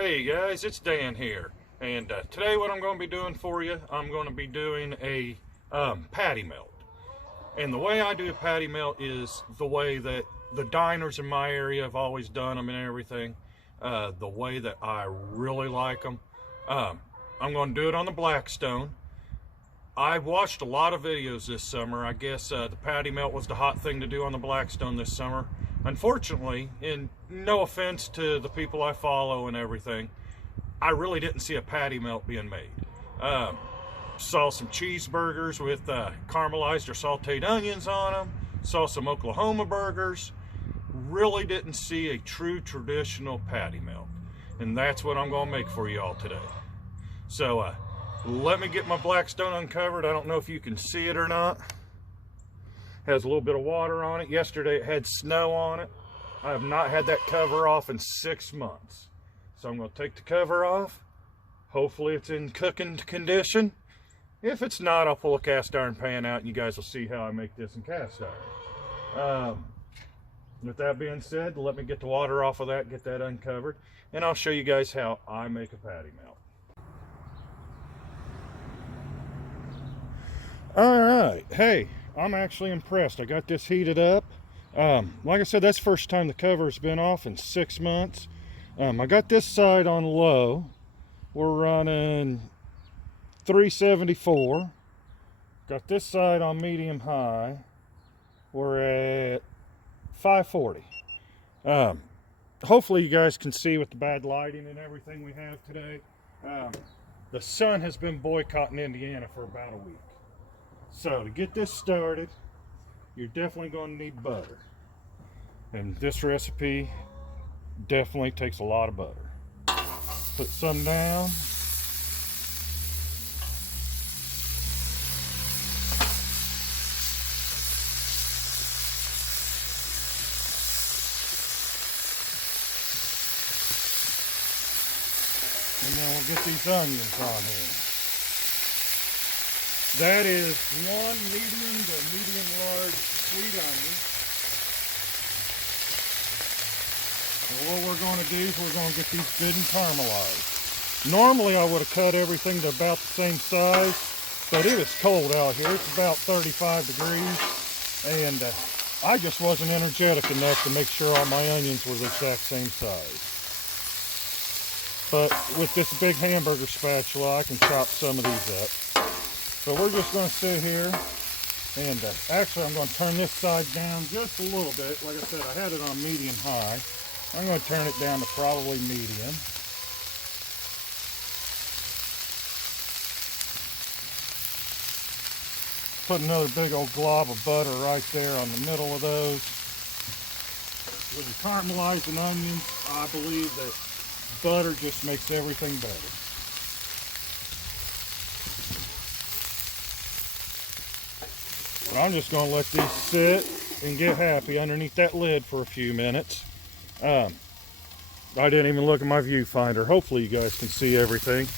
Hey guys, it's Dan here, and today what I'm going to be doing for you, I'm going to be doing a patty melt. And the way I do a patty melt is the way that the diners in my area have always done them and everything, the way that I really like them. I'm going to do it on the Blackstone. I watched a lot of videos this summer. I guess the patty melt was the hot thing to do on the Blackstone this summer. Unfortunately, and no offense to the people I follow and everything, I really didn't see a patty melt being made. Saw some cheeseburgers with caramelized or sauteed onions on them. Saw some Oklahoma burgers. Really didn't see a true traditional patty melt. And that's what I'm going to make for you all today. So let me get my Blackstone uncovered. I don't know if you can see it or not. Has a little bit of water on it. Yesterday it had snow on it. I have not had that cover off in 6 months. So I'm going to take the cover off. Hopefully it's in cooking condition. If it's not, I'll pull a cast iron pan out and you guys will see how I make this in cast iron. With that being said, let me get the water off of that, get that uncovered, and I'll show you guys how I make a patty melt. Alright, hey, I'm actually impressed. I got this heated up. Like I said, that's the first time the cover's been off in 6 months. I got this side on low. We're running 374. Got this side on medium high. We're at 540. Hopefully you guys can see with the bad lighting and everything we have today. The sun has been boycotting Indiana for about a week. So to get this started, you're definitely going to need butter. And this recipe definitely takes a lot of butter. Put some down. And then we'll get these onions on here. That is 1 medium to medium large sweet onion. And what we're going to do is we're going to get these good and caramelized. Normally I would have cut everything to about the same size, but it is cold out here. It's about 35 degrees, and I just wasn't energetic enough to make sure all my onions were the exact same size. But with this big hamburger spatula, I can chop some of these up. So we're just going to sit here, and actually I'm going to turn this side down just a little bit. Like I said, I had it on medium high. I'm going to turn it down to probably medium. Put another big old glob of butter right there on the middle of those. With the caramelizing onions, I believe that butter just makes everything better. But I'm just going to let these sit and get happy underneath that lid for a few minutes. I didn't even look at my viewfinder. Hopefully you guys can see everything.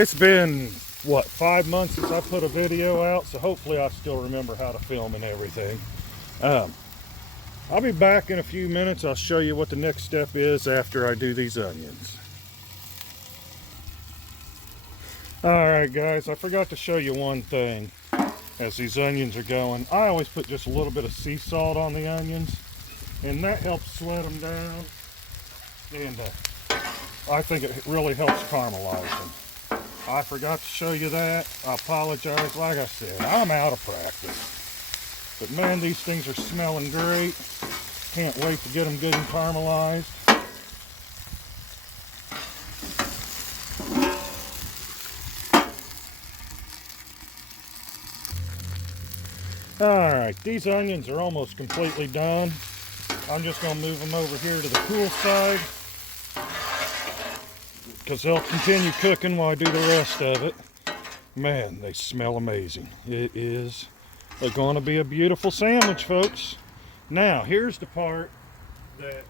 It's been, what, 5 months since I put a video out, so hopefully I still remember how to film and everything. I'll be back in a few minutes. I'll show you what the next step is after I do these onions. Alright guys, I forgot to show you one thing. As these onions are going, I always put just a little bit of sea salt on the onions, and that helps sweat them down, and I think it really helps caramelize them. I forgot to show you that. I apologize. Like I said, I'm out of practice, but man, these things are smelling great. Can't wait to get them good and caramelized. Alright, these onions are almost completely done. I'm just going to move them over here to the cool side, because they'll continue cooking while I do the rest of it. Man, they smell amazing. It is going to be a beautiful sandwich, folks. Now, here's the part that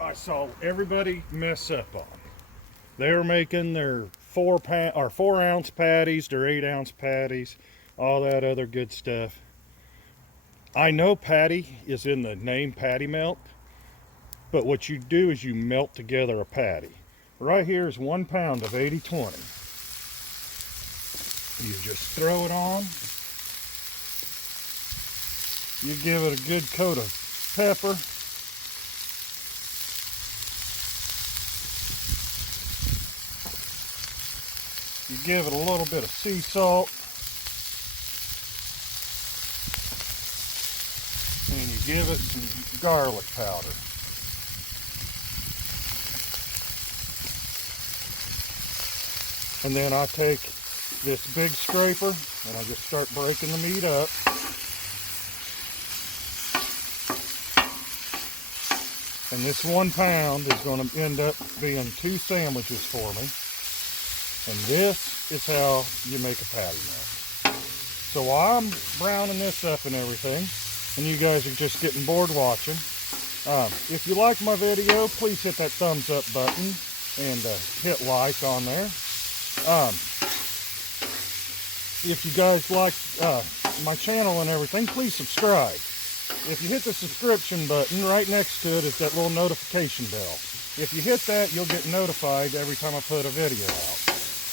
I saw everybody mess up on. They were making their 4 ounce patties, their 8 ounce patties, all that other good stuff. I know patty is in the name patty melt, but what you do is you melt together a patty. Right here is 1 pound of 80/20. You just throw it on. You give it a good coat of pepper. You give it a little bit of sea salt. And you give it some garlic powder. And then I take this big scraper and I just start breaking the meat up. And this 1 pound is going to end up being 2 sandwiches for me. And this is how you make a patty melt. So while I'm browning this up and everything, and you guys are just getting bored watching, if you like my video, please hit that thumbs up button and hit like on there. If you guys like my channel and everything, please subscribe. If you hit the subscription button, right next to it is that little notification bell. If you hit that, you'll get notified every time I put a video out.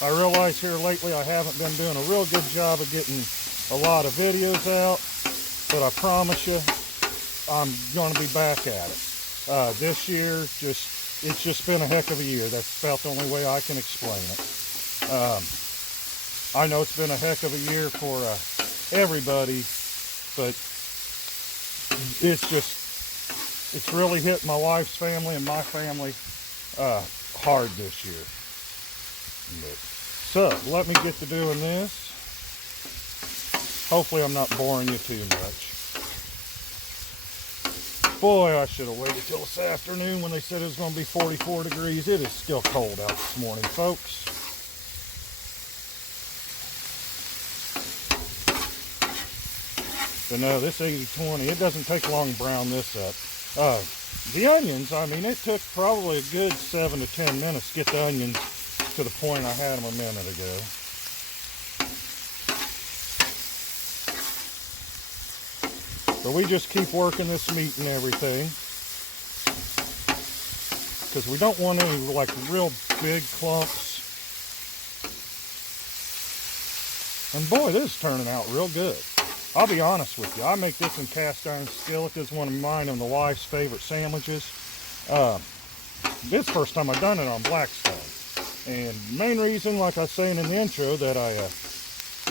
I realize here lately I haven't been doing a real good job of getting a lot of videos out, but I promise you I'm going to be back at it. This year, it's just been a heck of a year. That's about the only way I can explain it. I know it's been a heck of a year for everybody, but it's really hit my wife's family and my family hard this year. So let me get to doing this. Hopefully I'm not boring you too much. Boy, I should have waited till this afternoon when they said it was going to be 44 degrees. It is still cold out this morning, folks. But no, this 80/20, it doesn't take long to brown this up. The onions, I mean, it took probably a good 7 to 10 minutes to get the onions to the point I had them a minute ago. But we just keep working this meat and everything, because we don't want any like real big clumps. And boy, this is turning out real good. I'll be honest with you, I make this in cast iron skillet. This is one of mine and the wife's favorite sandwiches. This is the first time I've done it on Blackstone. And the main reason, like I was saying in the intro, that I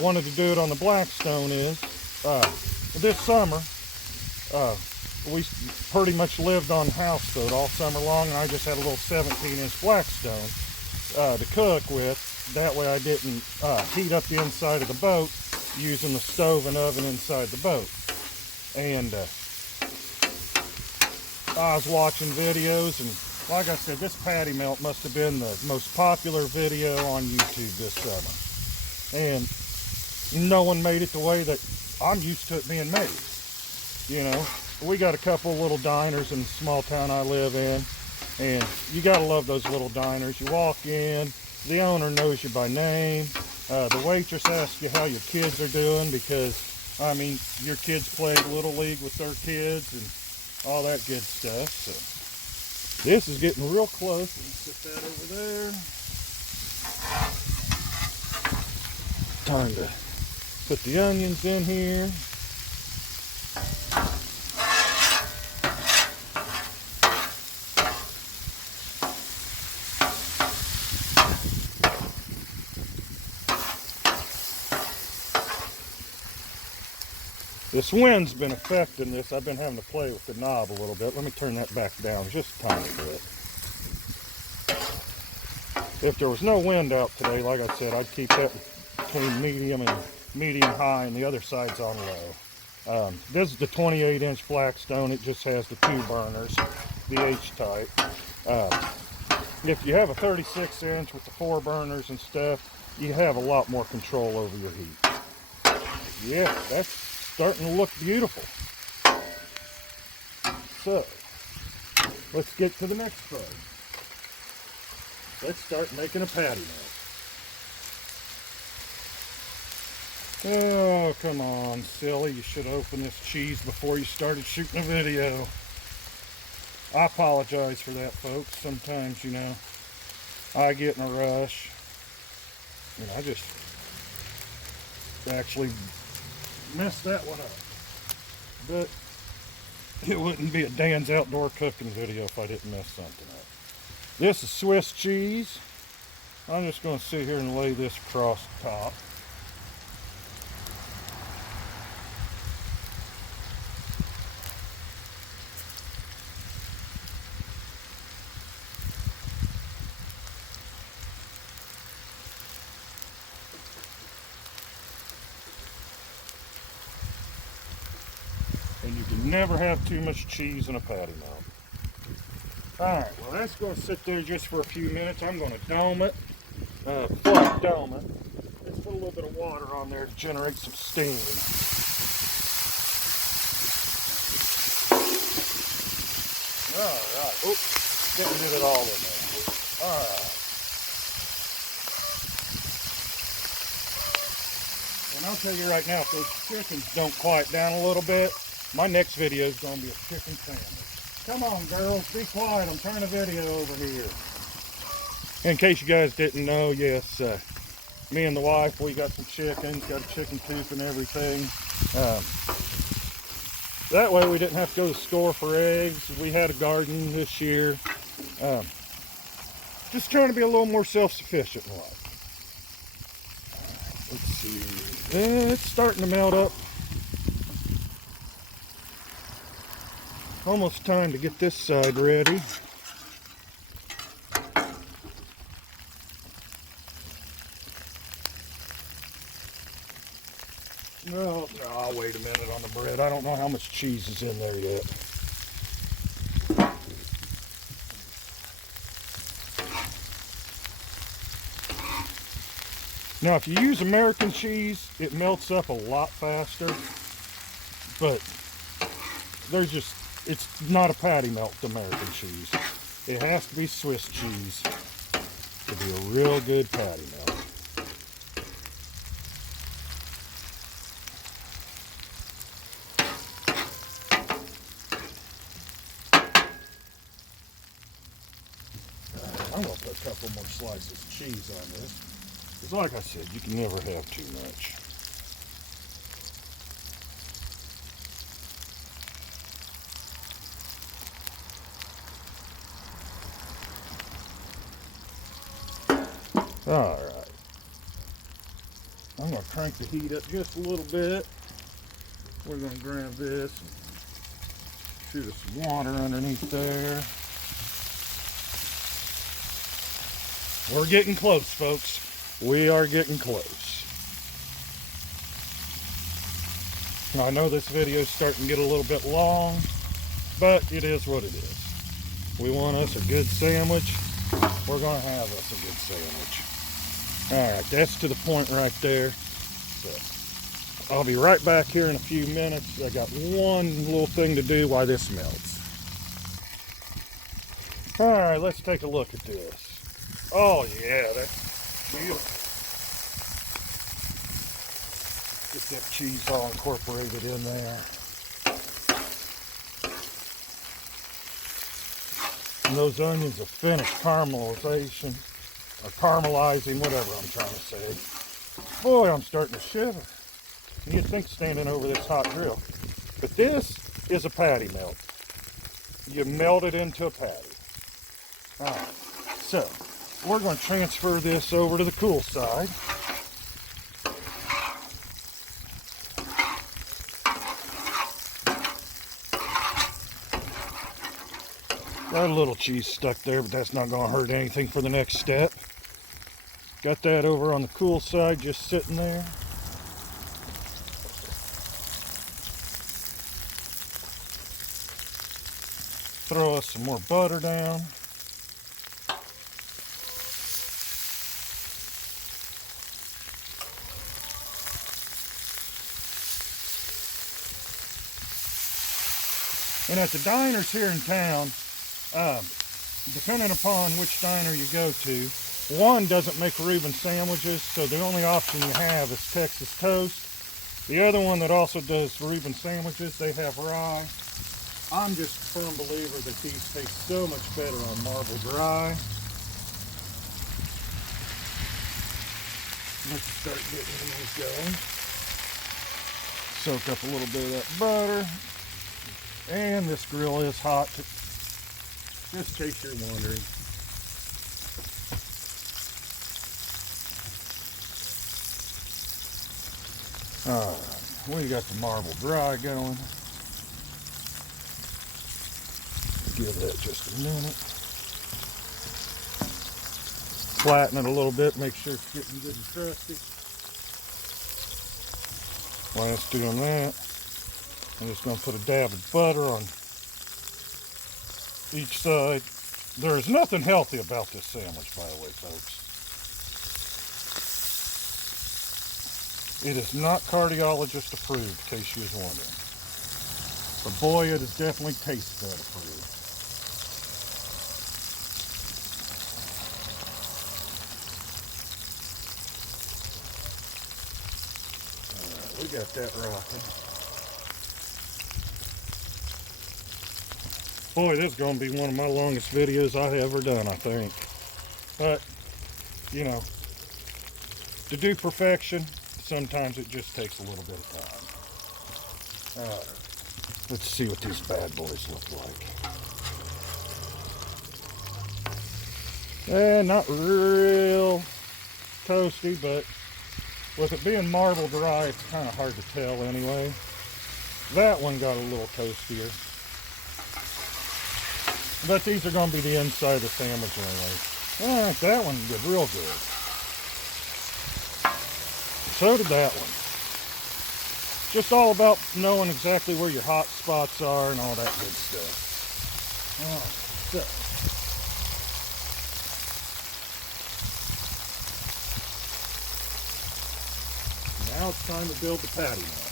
wanted to do it on the Blackstone is this summer we pretty much lived on houseboat all summer long, and I just had a little 17-inch Blackstone to cook with. That way I didn't heat up the inside of the boat using the stove and oven inside the boat. And I was watching videos, and like I said, this patty melt must have been the most popular video on YouTube this summer. And no one made it the way that I'm used to it being made. You know, we got a couple little diners in the small town I live in, and you gotta love those little diners. You walk in, the owner knows you by name. The waitress asks you how your kids are doing, because, I mean, your kids play Little League with their kids and all that good stuff. So this is getting real close. Let's put that over there. Time to put the onions in here. This wind's been affecting this. I've been having to play with the knob a little bit. Let me turn that back down just a tiny bit. If there was no wind out today, like I said, I'd keep that between medium and medium high, and the other side's on low. This is the 28-inch Blackstone. It just has the 2 burners, the H-type. If you have a 36-inch with the 4 burners and stuff, you have a lot more control over your heat. Yeah, that's starting to look beautiful. So, let's get to the next part. Let's start making a patty melt. Oh, come on, silly. You should open this cheese before you started shooting a video. I apologize for that, folks. Sometimes, you know, I get in a rush. And I just actually messed that one up. But it wouldn't be a Dan's outdoor cooking video if I didn't mess something up. This is Swiss cheese. I'm just going to sit here and lay this across the top. And you can never have too much cheese in a patty melt. Alright, well that's going to sit there just for a few minutes. I'm going to dome it. Before I dome it, let's put a little bit of water on there to generate some steam. Alright, oops, didn't get it all in there. Alright. And I'll tell you right now, if those chickens don't quiet down a little bit, my next video is going to be a chicken sandwich. Come on, girls, be quiet. I'm trying a video over here. In case you guys didn't know, yes, me and the wife, we got some chickens, got a chicken coop and everything. That way we didn't have to go to the store for eggs. We had a garden this year. Just trying to be a little more self-sufficient in life. Let's see. It's starting to melt up. Almost time to get this side ready. No, I'll wait a minute on the bread. I don't know how much cheese is in there yet. Now, if you use American cheese, it melts up a lot faster, but it's not a patty melt with American cheese. It has to be Swiss cheese to be a real good patty melt. I'm going to put a couple more slices of cheese on this. Because like I said, you can never have too much. Alright. I'm going to crank the heat up just a little bit. We're going to grab this and shoot us some water underneath there. We're getting close, folks. We are getting close. Now, I know this video is starting to get a little bit long, but it is what it is. We want us a good sandwich. We're going to have us a good sandwich. Alright, that's to the point right there. So, I'll be right back here in a few minutes. I got one little thing to do while this melts. Alright, let's take a look at this. Oh yeah, that's beautiful. Get that cheese all incorporated in there. And those onions are finished caramelization, or caramelizing, whatever I'm trying to say. Boy, I'm starting to shiver. And you'd think standing over this hot grill. But this is a patty melt. You melt it into a patty. Alright, so we're going to transfer this over to the cool side. Got a little cheese stuck there, but that's not going to hurt anything for the next step. Got that over on the cool side, just sitting there. Throw us some more butter down. And at the diners here in town, depending upon which diner you go to, one doesn't make Reuben sandwiches, so the only option you have is Texas toast. The other one that also does Reuben sandwiches, they have rye. I'm just a firm believer that these taste so much better on marbled rye. Let's start getting these going. Soak up a little bit of that butter. And this grill is hot, just in case you're wondering. Alright, we got the marble dry going. Give that just a minute. Flatten it a little bit, make sure it's getting good and crusty. While it's doing that, I'm just going to put a dab of butter on each side. There is nothing healthy about this sandwich, by the way, folks. It is not cardiologist approved, in case you was wondering. But boy, it is definitely taste bud approved. Alright, we got that rocking. Boy, this is going to be one of my longest videos I have ever done, I think. But, you know, to do perfection, sometimes it just takes a little bit of time. Alright, let's see what these bad boys look like. Not real toasty, but with it being marble dry, it's kind of hard to tell anyway. That one got a little toastier. But these are going to be the inside of the sandwich anyway. That one did real good. So did that one. Just all about knowing exactly where your hot spots are and all that good stuff. Alright, so. Now it's time to build the patty melt.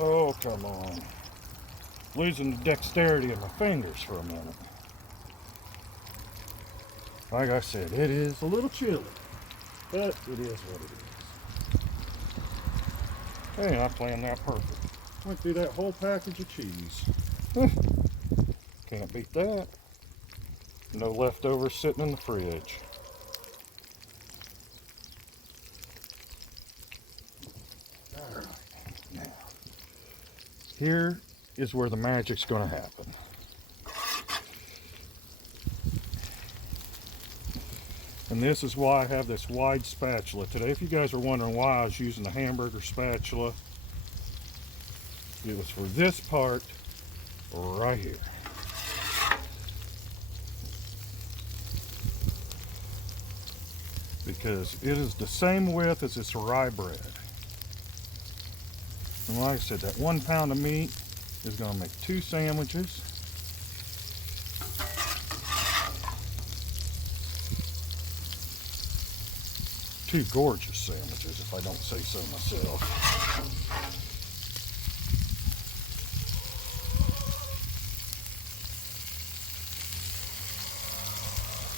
Oh, come on. Losing the dexterity of my fingers for a minute. Like I said, it is a little chilly, but it is what it is. Hey, I planned that perfect. Went through that whole package of cheese. Can't beat that. No leftovers sitting in the fridge. Alright, now, here is where the magic's going to happen. And this is why I have this wide spatula today. If you guys are wondering why I was using the hamburger spatula, it was for this part right here. Because it is the same width as this rye bread. And like I said, that 1 pound of meat is going to make 2 sandwiches. Two gorgeous sandwiches, if I don't say so myself.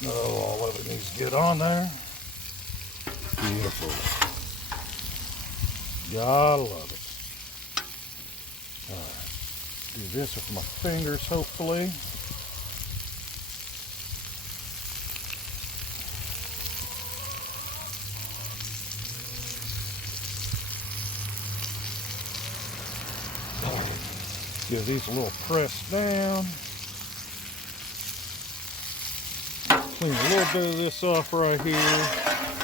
Oh, all of it needs to get on there. Beautiful. Gotta love it. Alright, do this with my fingers, hopefully. Give these a little press down. Clean a little bit of this off right here.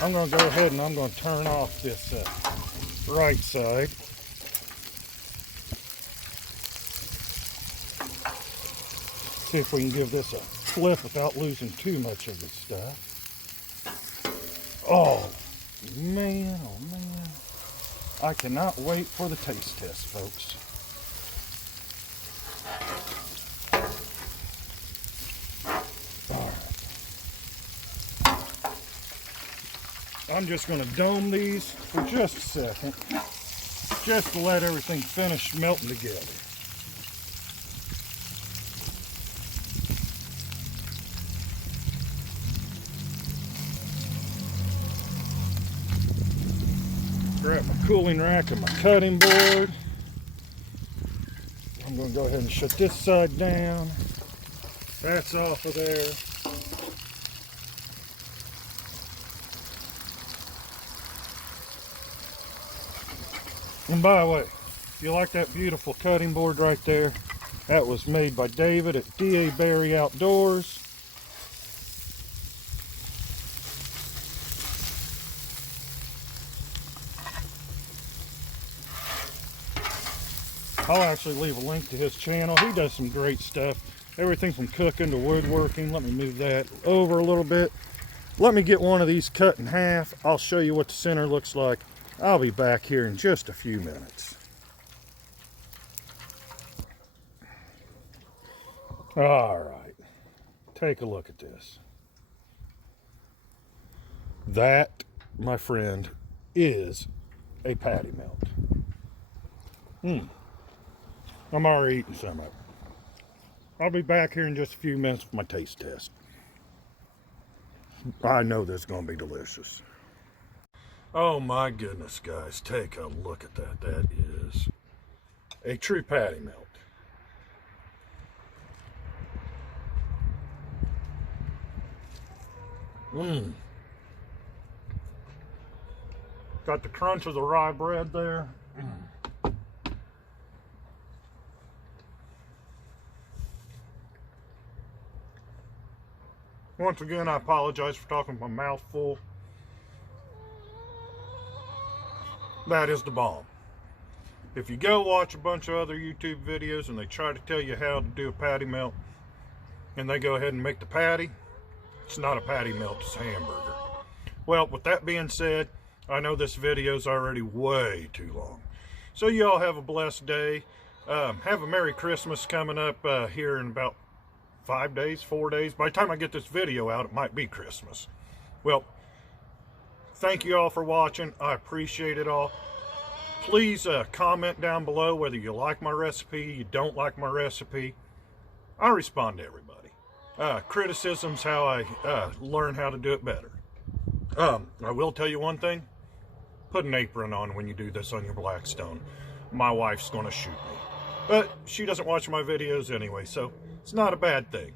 I'm going to go ahead and I'm going to turn off this right side. See if we can give this a flip without losing too much of the stuff. Oh man, oh man. I cannot wait for the taste test, folks. I'm just going to dome these for just a second, just to let everything finish melting together. cooling rack and my cutting board. I'm going to go ahead and shut this side down. That's off of there. And by the way, if you like that beautiful cutting board right there, that was made by David at D.A. Berry Outdoors. I'll actually leave a link to his channel. He does some great stuff. Everything from cooking to woodworking. Let me move that over a little bit. Let me get one of these cut in half. I'll show you what the center looks like. I'll be back here in just a few minutes. All right, take a look at this. That, my friend, is a patty melt. I'm already eating some of it. I'll be back here in just a few minutes for my taste test. I know this is going to be delicious. Oh my goodness, guys, take a look at that. That is a true patty melt. Got the crunch of the rye bread there. Once again, I apologize for talking with my mouth full. That is the bomb. If you go watch a bunch of other YouTube videos and they try to tell you how to do a patty melt, and they go ahead and make the patty, it's not a patty melt, it's a hamburger. Well, with that being said, I know this video is already way too long. So you all have a blessed day. Have a Merry Christmas coming up here in about 5 days, 4 days. By the time I get this video out, it might be Christmas. Well, thank you all for watching. I appreciate it all. Please comment down below whether you like my recipe, you don't like my recipe. I respond to everybody. Criticism's how I learn how to do it better. I will tell you one thing. Put an apron on when you do this on your Blackstone. My wife's going to shoot me. But she doesn't watch my videos anyway, so it's not a bad thing.